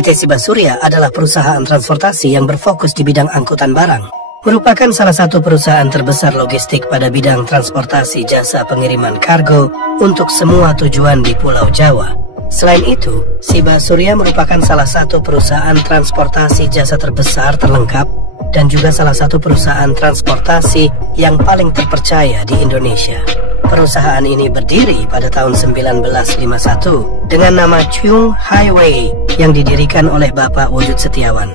PT Siba Surya adalah perusahaan transportasi yang berfokus di bidang angkutan barang. Merupakan salah satu perusahaan terbesar logistik pada bidang transportasi jasa pengiriman kargo untuk semua tujuan di Pulau Jawa. Selain itu, Siba Surya merupakan salah satu perusahaan transportasi jasa terbesar terlengkap dan juga salah satu perusahaan transportasi yang paling terpercaya di Indonesia. Perusahaan ini berdiri pada tahun 1951 dengan nama Chung Highway yang didirikan oleh Bapak Wujud Setiawan.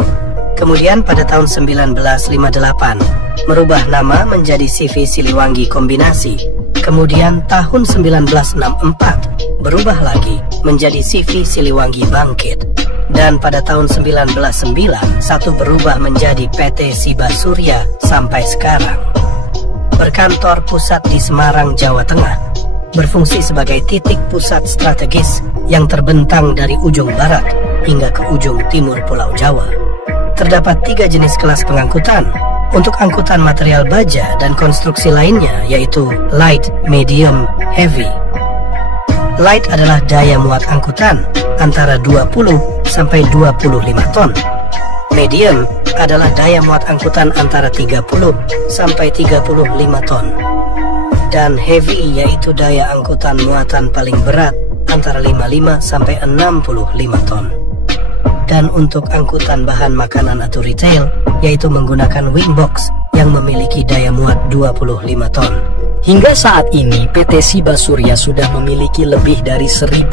Kemudian pada tahun 1958 merubah nama menjadi CV Siliwangi Kombinasi. Kemudian tahun 1964 berubah lagi menjadi CV Siliwangi Bangkit. Dan pada tahun 1991 berubah menjadi PT Siba Surya sampai sekarang. Berkantor pusat di Semarang, Jawa Tengah, berfungsi sebagai titik pusat strategis yang terbentang dari ujung barat hingga ke ujung timur Pulau Jawa. Terdapat 3 jenis kelas pengangkutan untuk angkutan material baja dan konstruksi lainnya, yaitu light, medium, heavy. Light adalah daya muat angkutan antara 20 sampai 25 ton. Medium adalah daya muat angkutan antara 30 sampai 35 ton. Dan heavy yaitu daya angkutan muatan paling berat antara 55 sampai 65 ton. Dan untuk angkutan bahan makanan atau retail yaitu menggunakan wingbox yang memiliki daya muat 25 ton. Hingga saat ini PT Siba Surya sudah memiliki lebih dari 1.600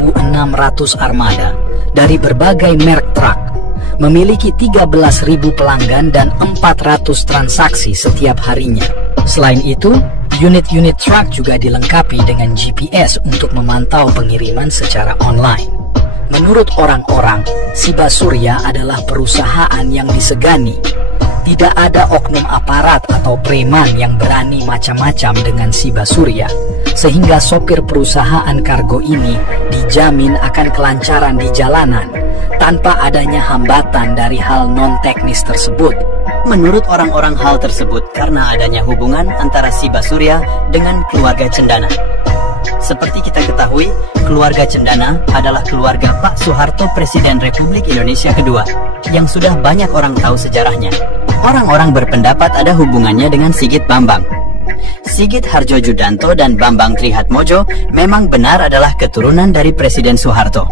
armada dari berbagai merek truk, memiliki 13.000 pelanggan dan 400 transaksi setiap harinya. Selain itu, unit-unit truk juga dilengkapi dengan GPS untuk memantau pengiriman secara online. Menurut orang-orang, Siba Surya adalah perusahaan yang disegani. Tidak ada oknum aparat atau preman yang berani macam-macam dengan Siba Surya, sehingga sopir perusahaan kargo ini dijamin akan kelancaran di jalanan tanpa adanya hambatan dari hal non-teknis tersebut. Menurut orang-orang, hal tersebut karena adanya hubungan antara Siba Surya dengan keluarga Cendana. Seperti kita ketahui, keluarga Cendana adalah keluarga Pak Soeharto, Presiden Republik Indonesia kedua, yang sudah banyak orang tahu sejarahnya. Orang-orang berpendapat ada hubungannya dengan Sigit Bambang. Sigit Hardjojudanto dan Bambang Trihatmojo memang benar adalah keturunan dari Presiden Soeharto.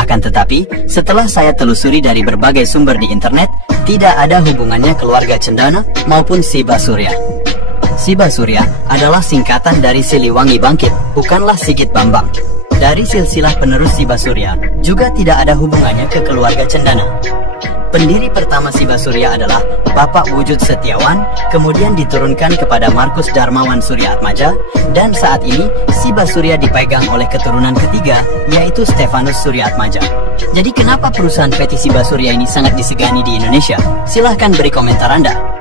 Akan tetapi, setelah saya telusuri dari berbagai sumber di internet, tidak ada hubungannya keluarga Cendana maupun Siba Surya. Siba Surya adalah singkatan dari Siliwangi Bangkit, bukanlah Sigit Bambang. Dari silsilah penerus Siba Surya juga tidak ada hubungannya ke keluarga Cendana. Pendiri pertama Siba Surya adalah Bapak Wujud Setiawan, kemudian diturunkan kepada Markus Darmawan Suryaatmaja, dan saat ini Siba Surya dipegang oleh keturunan ketiga, yaitu Stefanus Suryaatmaja. Jadi kenapa perusahaan PT Siba Surya ini sangat disegani di Indonesia? Silahkan beri komentar Anda.